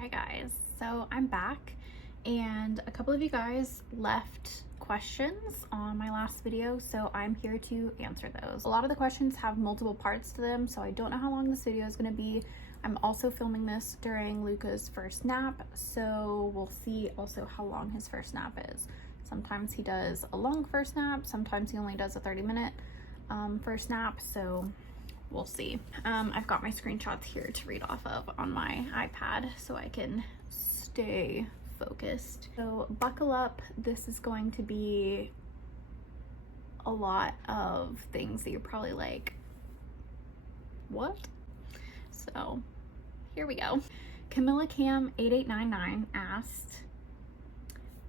Hi guys, so I'm back and a couple of you guys left questions on my last video, so I'm here to answer those. A lot of the questions have multiple parts to them, so I don't know how long this video is going to be. I'm also filming this during Luca's first nap, so we'll see also how long his first nap is. Sometimes he does a long first nap, sometimes he only does a 30-minute first nap, so we'll see. I've got my screenshots here to read off of on my iPad so I can stay focused. So buckle up. This is going to be a lot of things that you're probably like, what? So here we go. Camilla Cam 8899 asked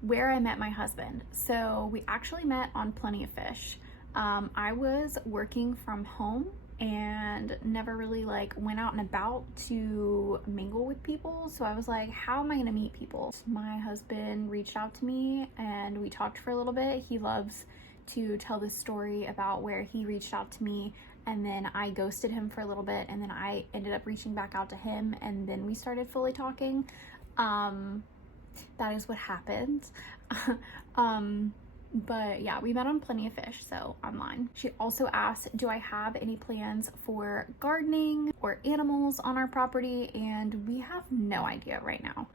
where I met my husband. So we actually met on Plenty of Fish. I was working from home and never really like went out and about to mingle with people, so I was like, how am I gonna meet people? My husband reached out to me and we talked for a little bit. He loves to tell this story about where he reached out to me and then I ghosted him for a little bit, and then I ended up reaching back out to him, and then we started fully talking. That is what happened. But yeah, we met on Plenty of Fish, so online. She also asked, do I have any plans for gardening or animals on our property? And we have no idea right now.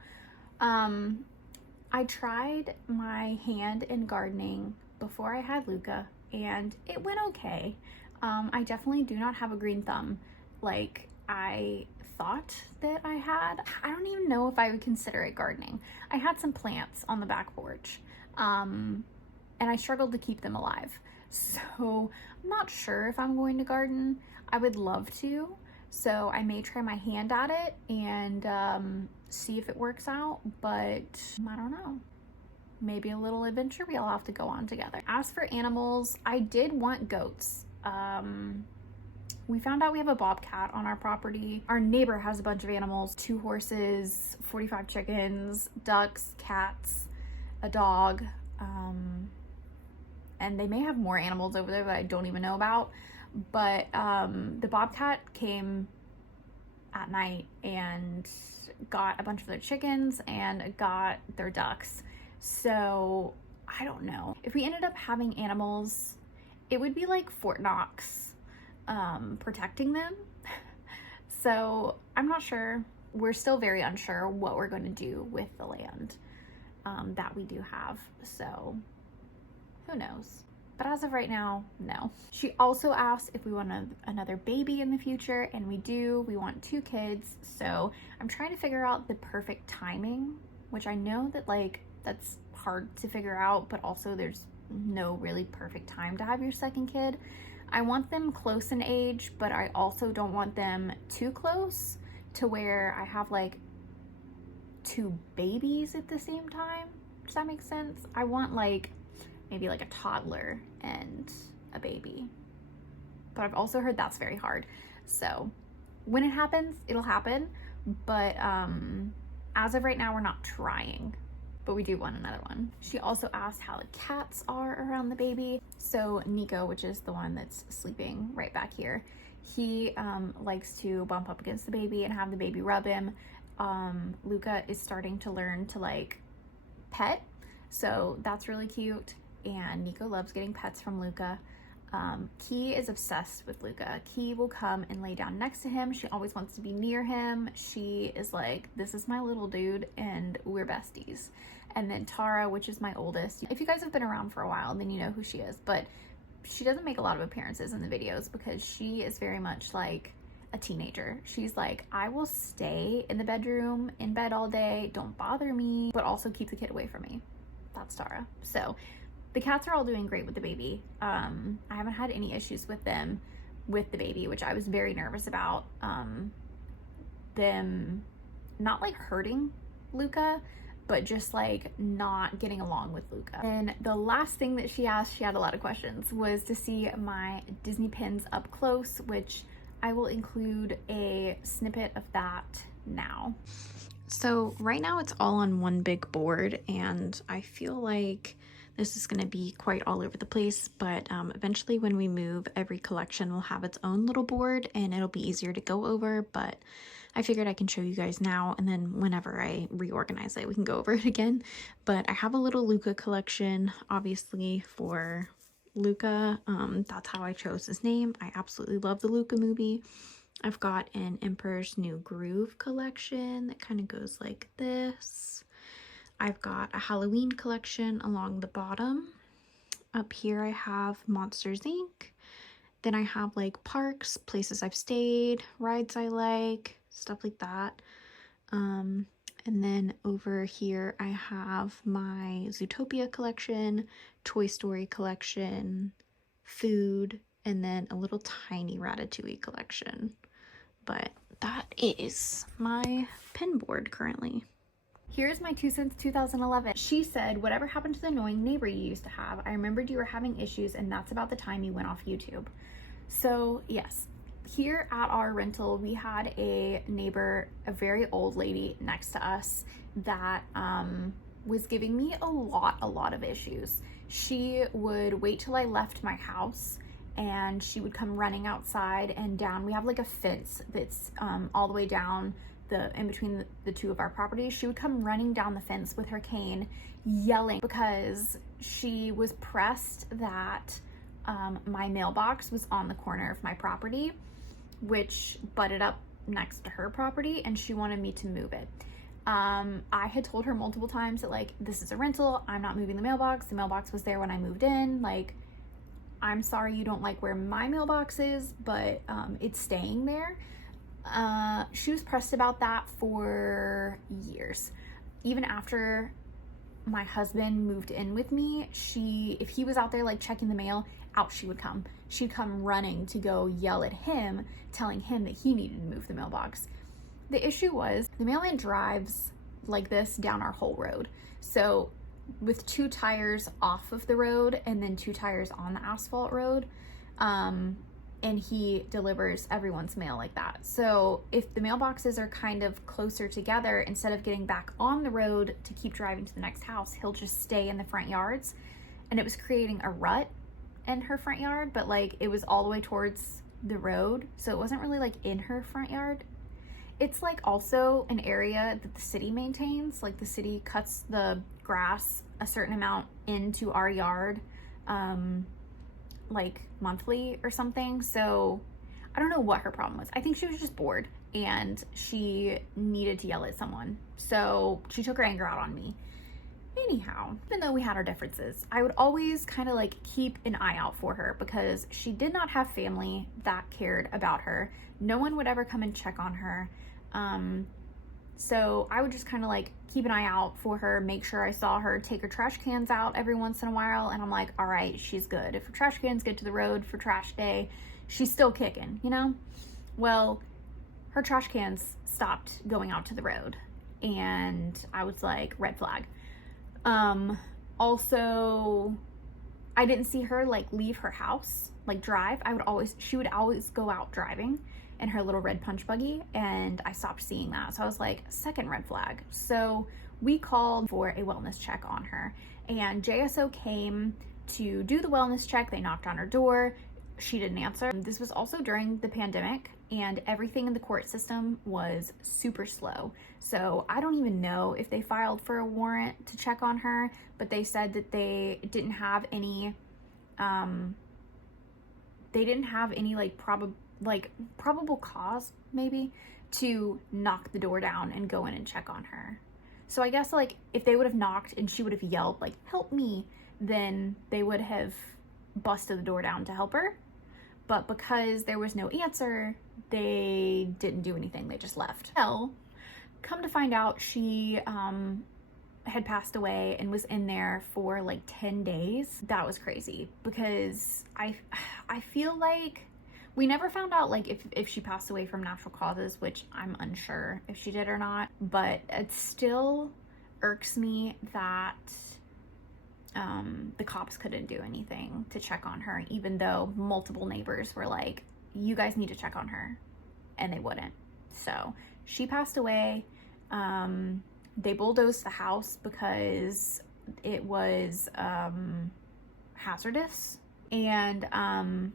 I tried my hand in gardening before I had Luca and it went okay. I definitely do not have a green thumb like I thought that I had. I don't even know if I would consider it gardening. I had some plants on the back porch. And I struggled to keep them alive. So I'm not sure if I'm going to garden. I would love to. So I may try my hand at it and see if it works out, but I don't know. Maybe a little adventure we'll have to go on together. As for animals, I did want goats. We found out we have a bobcat on our property. Our neighbor has a bunch of animals, 2 horses, 45 chickens, ducks, cats, a dog, and they may have more animals over there that I don't even know about. But the bobcat came at night and got a bunch of their chickens and got their ducks. So I don't know. If we ended up having animals, it would be like Fort Knox, protecting them. So I'm not sure. We're still very unsure what we're going to do with the land that we do have. So who knows? But as of right now, no. She also asked if we want another baby in the future, and we do. We want 2 kids. So I'm trying to figure out the perfect timing, which I know that like that's hard to figure out, but also there's no really perfect time to have your second kid. I want them close in age, but I also don't want them too close to where I have like 2 babies at the same time. Does that make sense? I want like maybe like a toddler and a baby, but I've also heard that's very hard. So when it happens, it'll happen, but as of right now, we're not trying, but we do want another one. She also asked how the cats are around the baby. So Nico, which is the one that's sleeping right back here, he likes to bump up against the baby and have the baby rub him. Luca is starting to learn to like pet, so that's really cute, and Nico loves getting pets from Luca. Key is obsessed with Luca. Key will come and lay down next to him. She always wants to be near him. She is like, this is my little dude and we're besties. And then Tara, which is my oldest. If you guys have been around for a while, then you know who she is, but she doesn't make a lot of appearances in the videos because she is very much like a teenager. She's like, I will stay in the bedroom, in bed all day, don't bother me, but also keep the kid away from me. That's Tara. So the cats are all doing great with the baby. I haven't had any issues with them with the baby, which I was very nervous about. Them not like hurting Luca, but just like not getting along with Luca. And the last thing that she asked, she had a lot of questions, was to see my Disney pins up close, which I will include a snippet of that now. So right now it's all on one big board, and I feel like this is going to be quite all over the place, but eventually when we move, every collection will have its own little board and it'll be easier to go over, but I figured I can show you guys now, and then whenever I reorganize it, we can go over it again. But I have a little Luca collection, obviously, for Luca. That's how I chose his name. I absolutely love the Luca movie. I've got an Emperor's New Groove collection that kind of goes like this. I've got a Halloween collection along the bottom. Up here I have Monsters Inc. Then I have like parks, places I've stayed, rides I like, stuff like that. And then over here I have my Zootopia collection, Toy Story collection, food, and then a little tiny Ratatouille collection. But that is my pin board currently. Here's my 2 cents 2011. She said, whatever happened to the annoying neighbor you used to have? I remembered you were having issues, and that's about the time you went off YouTube. So yes, here at our rental, we had a neighbor, a very old lady next to us that was giving me a lot of issues. She would wait till I left my house and she would come running outside and down. We have like a fence that's all the way down in between the two of our properties. She would come running down the fence with her cane, yelling because she was pressed that my mailbox was on the corner of my property, which butted up next to her property, and she wanted me to move it. I had told her multiple times that, like, this is a rental, I'm not moving the mailbox was there when I moved in, like, I'm sorry you don't like where my mailbox is, but it's staying there. She was pressed about that for years. Even after my husband moved in with me, if he was out there like checking the mail, out she would come. She'd come running to go yell at him, telling him that he needed to move the mailbox. The issue was the mailman drives like this down our whole road. So with 2 tires off of the road and then 2 tires on the asphalt road, and he delivers everyone's mail like that. So if the mailboxes are kind of closer together, instead of getting back on the road to keep driving to the next house, he'll just stay in the front yards. And it was creating a rut in her front yard, but like it was all the way towards the road. So it wasn't really like in her front yard. It's like also an area that the city maintains. Like the city cuts the grass a certain amount into our yard, like monthly or something. So I don't know what her problem was. I think she was just bored and she needed to yell at someone. So she took her anger out on me. Anyhow, even though we had our differences, I would always kind of like keep an eye out for her because she did not have family that cared about her. No one would ever come and check on her. So I would just kind of like keep an eye out for her, make sure I saw her take her trash cans out every once in a while. And I'm like, all right, she's good. If her trash cans get to the road for trash day, she's still kicking, you know? Well, her trash cans stopped going out to the road. And I was like, red flag. Also, I didn't see her like leave her house, like drive. She would always go out driving in her little red punch buggy, and I stopped seeing that. So I was like, second red flag. So we called for a wellness check on her, and JSO came to do the wellness check. They knocked on her door. She didn't answer. This was also during the pandemic, and everything in the court system was super slow. So I don't even know if they filed for a warrant to check on her, but they said that they didn't have any probable cause maybe to knock the door down and go in and check on her. So I guess like if they would have knocked and she would have yelled like, help me, then they would have busted the door down to help her. But because there was no answer, they didn't do anything. They just left. Well, come to find out, she had passed away and was in there for like 10 days. That was crazy because I feel like we never found out like if she passed away from natural causes, which I'm unsure if she did or not, but it still irks me that the cops couldn't do anything to check on her, even though multiple neighbors were like, you guys need to check on her, and they wouldn't. So she passed away. They bulldozed the house because it was hazardous, and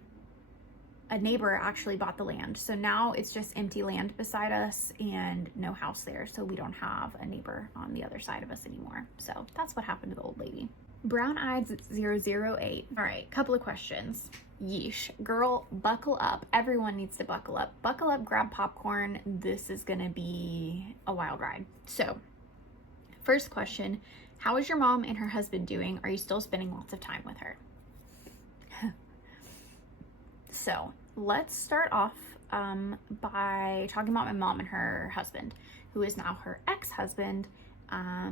a neighbor actually bought the land. So now it's just empty land beside us and no house there. So we don't have a neighbor on the other side of us anymore. So that's what happened to the old lady. Brown Eyes 008. All right, couple of questions. Yeesh. Girl, buckle up. Everyone needs to buckle up. Buckle up, grab popcorn. This is gonna be a wild ride. So, first question, how is your mom and her husband doing? Are you still spending lots of time with her? So, let's start off by talking about my mom and her husband, who is now her ex-husband.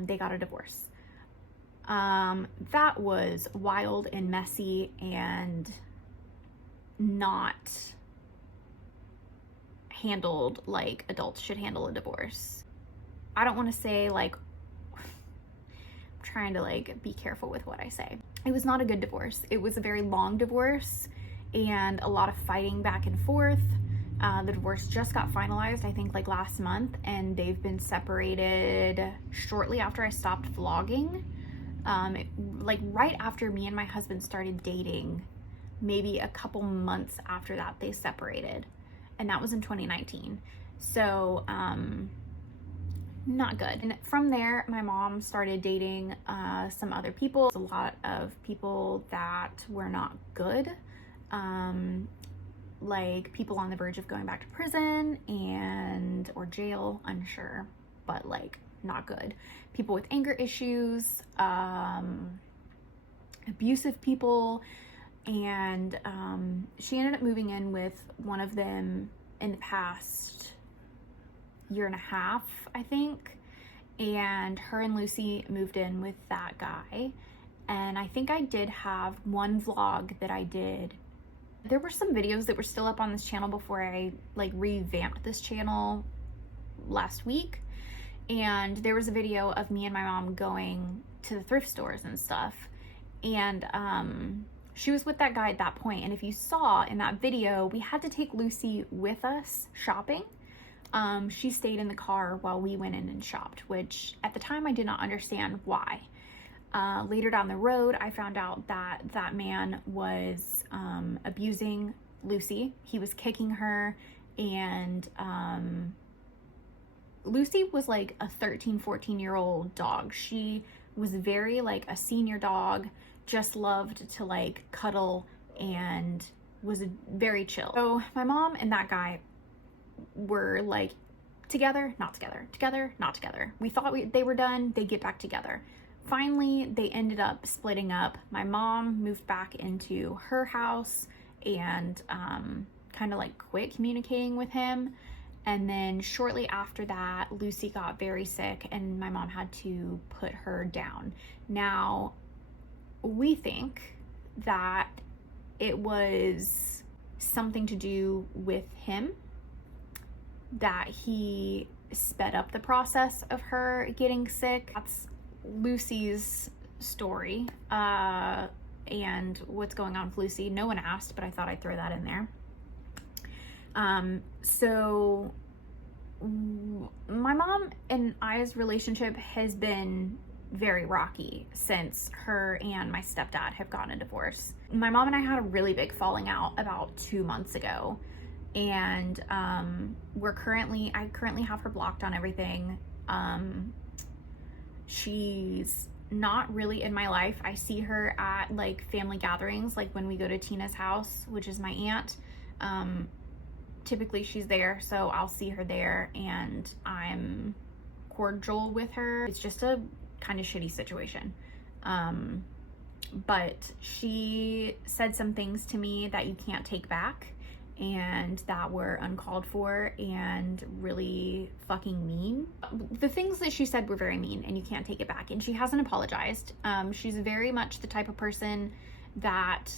They got a divorce. That was wild and messy and not handled like adults should handle a divorce. I don't want to say like, I'm trying to like be careful with what I say. It was not a good divorce. It was a very long divorce and a lot of fighting back and forth. The divorce just got finalized, I think like last month, and they've been separated shortly after I stopped vlogging. Like right after me and my husband started dating, maybe a couple months after that they separated, and that was in 2019. So not good. And from there my mom started dating some other people, a lot of people that were not good, like people on the verge of going back to prison and or jail, unsure, but like not good. People with anger issues, abusive people, and she ended up moving in with one of them in the past year and a half, I think, and her and Lucy moved in with that guy. And I think I did have one vlog that I did. There were some videos that were still up on this channel before I like revamped this channel last week. And there was a video of me and my mom going to the thrift stores and stuff. And she was with that guy at that point. And if you saw in that video, we had to take Lucy with us shopping. She stayed in the car while we went in and shopped, which at the time I did not understand why. Later down the road, I found out that that man was abusing Lucy. He was kicking her, and Lucy was like a 13, 14-year-old dog. She was very like a senior dog, just loved to like cuddle and was very chill. So my mom and that guy were like together, not together, together, not together. We thought they were done, they get back together. Finally, they ended up splitting up. My mom moved back into her house and kind of like quit communicating with him. And then shortly after that, Lucy got very sick and my mom had to put her down. Now, we think that it was something to do with him, that he sped up the process of her getting sick. That's Lucy's story and what's going on with Lucy. No one asked, but I thought I'd throw that in there. So my mom and I's relationship has been very rocky since her and my stepdad have gotten a divorce. My mom and I had a really big falling out about 2 months ago, and I currently have her blocked on everything. She's not really in my life. I see her at like family gatherings, like when we go to Tina's house, which is my aunt. Typically she's there, so I'll see her there and I'm cordial with her. It's just a kind of shitty situation. But she said some things to me that you can't take back and that were uncalled for and really fucking mean. The things that she said were very mean and you can't take it back, and she hasn't apologized. She's very much the type of person that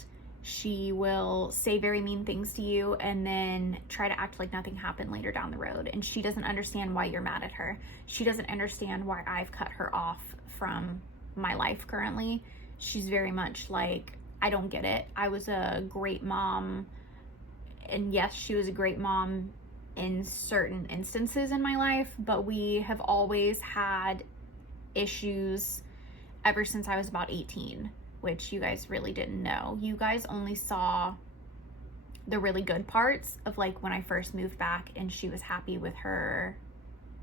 she will say very mean things to you and then try to act like nothing happened later down the road. And she doesn't understand why you're mad at her. She doesn't understand why I've cut her off from my life currently. She's very much like, I don't get it. I was a great mom. And yes, she was a great mom in certain instances in my life, but we have always had issues ever since I was about 18. Which you guys really didn't know. You guys only saw the really good parts of like when I first moved back and she was happy with her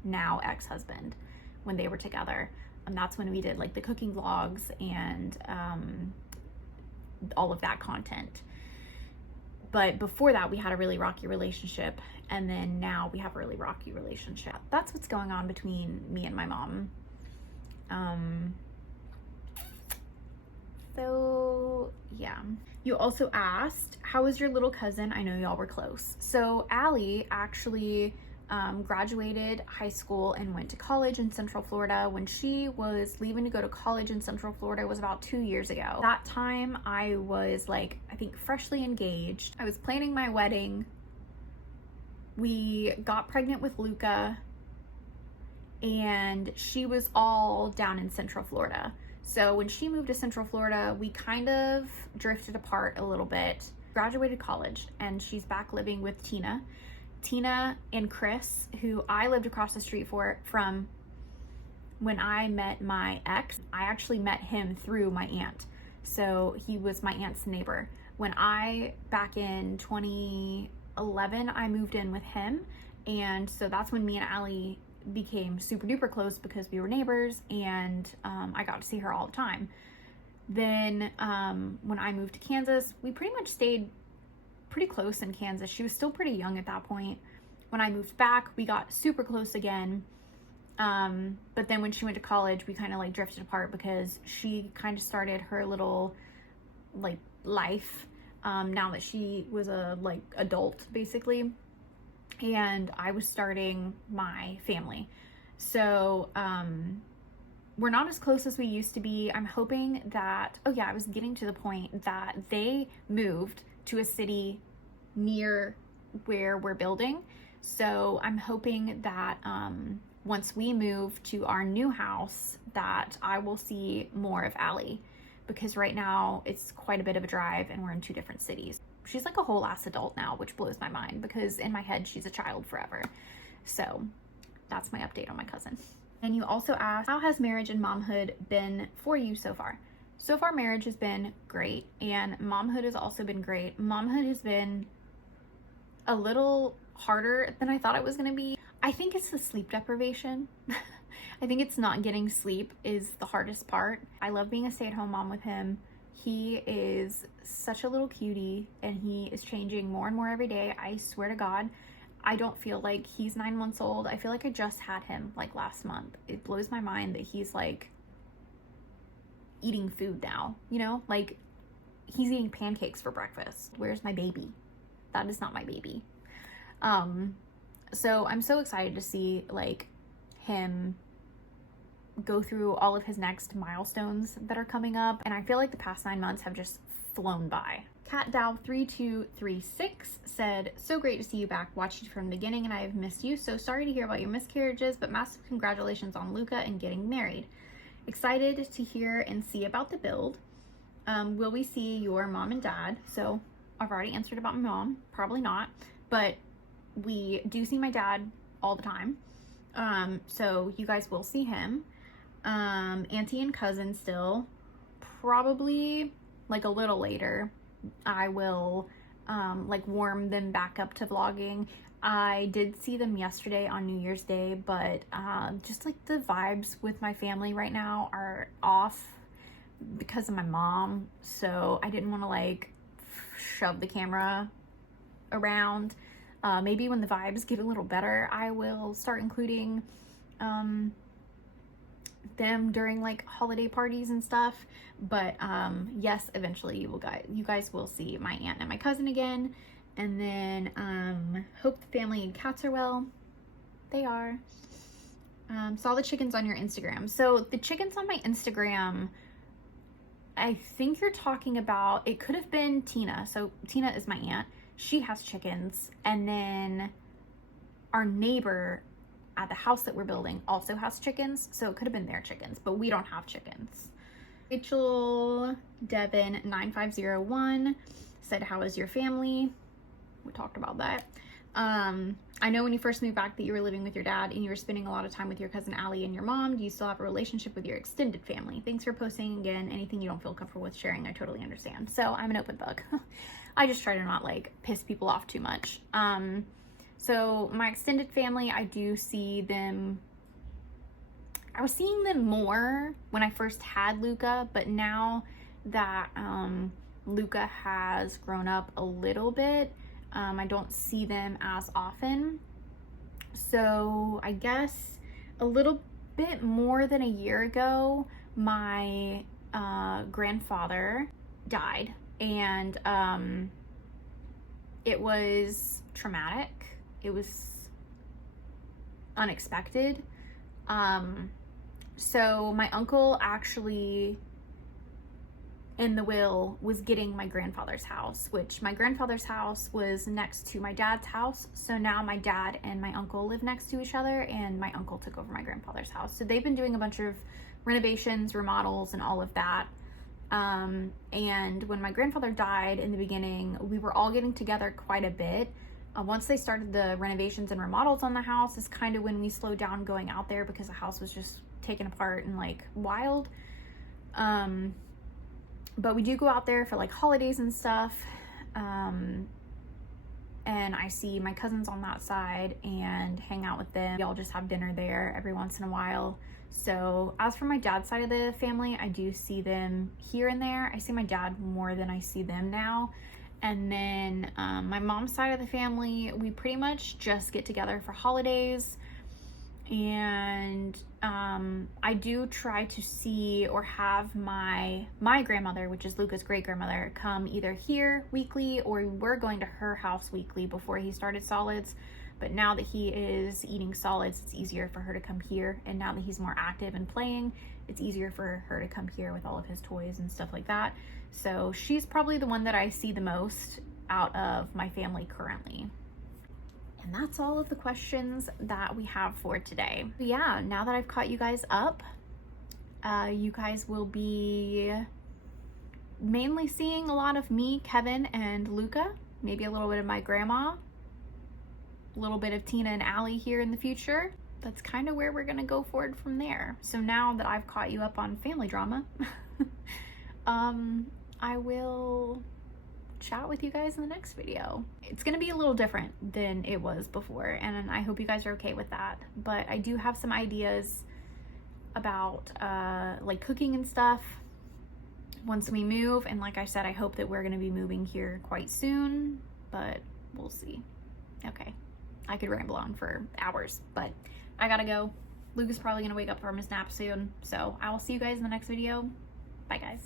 now ex-husband when they were together. And that's when we did like the cooking vlogs and all of that content. But before that, we had a really rocky relationship, and then now we have a really rocky relationship. That's what's going on between me and my mom. So yeah. You also asked, how is your little cousin? I know y'all were close. So Allie actually graduated high school and went to college in Central Florida. When she was leaving to go to college in Central Florida, it was about 2 years ago. That time I was like, I think freshly engaged. I was planning my wedding. We got pregnant with Luca, and she was all down in Central Florida. So when she moved to Central Florida, we kind of drifted apart a little bit. Graduated college, and she's back living with Tina and Chris, who I lived across the street from when I met my ex. I actually met him through my aunt. So he was my aunt's neighbor. When back in 2011, I moved in with him. And so that's when me and Allie became super duper close because we were neighbors, and I got to see her all the time. Then when I moved to Kansas, we pretty much stayed pretty close in Kansas. She was still pretty young at that point. When I moved back, we got super close again. But then when she went to college, we kind of like drifted apart because she kind of started her little like life now that she was a like adult basically, and I was starting my family. So we're not as close as we used to be. I'm hoping that, oh yeah, I was getting to the point that they moved to a city near where we're building. So I'm hoping that once we move to our new house, that I will see more of Allie, because right now it's quite a bit of a drive and we're in 2 different cities. She's like a whole ass adult now, which blows my mind because in my head she's a child forever. So that's my update on my cousin. And you also asked, how has marriage and momhood been for you so far? So far, marriage has been great, and momhood has also been great. Momhood has been a little harder than I thought it was going to be. I think it's the sleep deprivation. I think it's not getting sleep is the hardest part. I love being a stay-at-home mom with him. He is such a little cutie, and he is changing more and more every day. I swear to God, I don't feel like he's 9 months old. I feel like I just had him like last month. It blows my mind that he's like eating food now, you know, like he's eating pancakes for breakfast. Where's my baby? That is not my baby. So I'm so excited to see like him go through all of his next milestones that are coming up, and I feel like the past 9 months have just flown by. CatDow3236 said, so great to see you back. Watched you from the beginning and I have missed you. So sorry to hear about your miscarriages, but massive congratulations on Luca and getting married. Excited to hear and see about the build. Will we see your mom and dad? So I've already answered about my mom, probably not, but we do see my dad all the time. So you guys will see him. Auntie and cousin still, probably like a little later. I will like warm them back up to vlogging. I did see them yesterday on New Year's Day, but just like the vibes with my family right now are off because of my mom, so I didn't want to like shove the camera around. Maybe when the vibes get a little better, I will start including them during like holiday parties and stuff. But yes, eventually you guys will see my aunt and my cousin again. And then hope the family and cats are well. They are. Saw the chickens on your Instagram. So the chickens on my Instagram, I think you're talking about, it could have been Tina. So Tina is my aunt. She has chickens. And then our neighbor at the house that we're building also has chickens. So it could have been their chickens, but we don't have chickens. Rachel Devin 9501 said, how is your family? We talked about that. I know when you first moved back that you were living with your dad and you were spending a lot of time with your cousin Allie and your mom. Do you still have a relationship with your extended family? Thanks for posting again. Anything you don't feel comfortable with sharing, I totally understand. So I'm an open book. I just try to not like piss people off too much. So my extended family, I do see them. I was seeing them more when I first had Luca, but now that Luca has grown up a little bit, I don't see them as often. So I guess a little bit more than a year ago, my grandfather died, and it was traumatic. It was unexpected. So my uncle actually, in the will, was getting my grandfather's house, which my grandfather's house was next to my dad's house. So now my dad and my uncle live next to each other, and my uncle took over my grandfather's house. So they've been doing a bunch of renovations, remodels, and all of that. And when my grandfather died in the beginning, we were all getting together quite a bit. Once they started the renovations and remodels on the house is kind of when we slowed down going out there, because the house was just taken apart and like wild. But we do go out there for like holidays and stuff. And I see my cousins on that side and hang out with them. We all just have dinner there every once in a while. So as for my dad's side of the family, I do see them here and there. I see my dad more than I see them now. And then my mom's side of the family, we pretty much just get together for holidays. And I do try to see or have my grandmother, which is Luca's great grandmother, come either here weekly, or we were going to her house weekly before he started solids. But now that he is eating solids, it's easier for her to come here. And now that he's more active and playing, it's easier for her to come here with all of his toys and stuff like that. So she's probably the one that I see the most out of my family currently. And that's all of the questions that we have for today. Yeah, now that I've caught you guys up, you guys will be mainly seeing a lot of me, Kevin, and Luca, maybe a little bit of my grandma, a little bit of Tina and Allie here in the future. That's kind of where we're gonna go forward from there. So now that I've caught you up on family drama, I will chat with you guys in the next video. It's gonna be a little different than it was before, and I hope you guys are okay with that. But I do have some ideas about like cooking and stuff once we move, and like I said, I hope that we're gonna be moving here quite soon, but we'll see. Okay, I could ramble on for hours, but I gotta go. Luke is probably gonna wake up from his nap soon, so I will see you guys in the next video. Bye guys.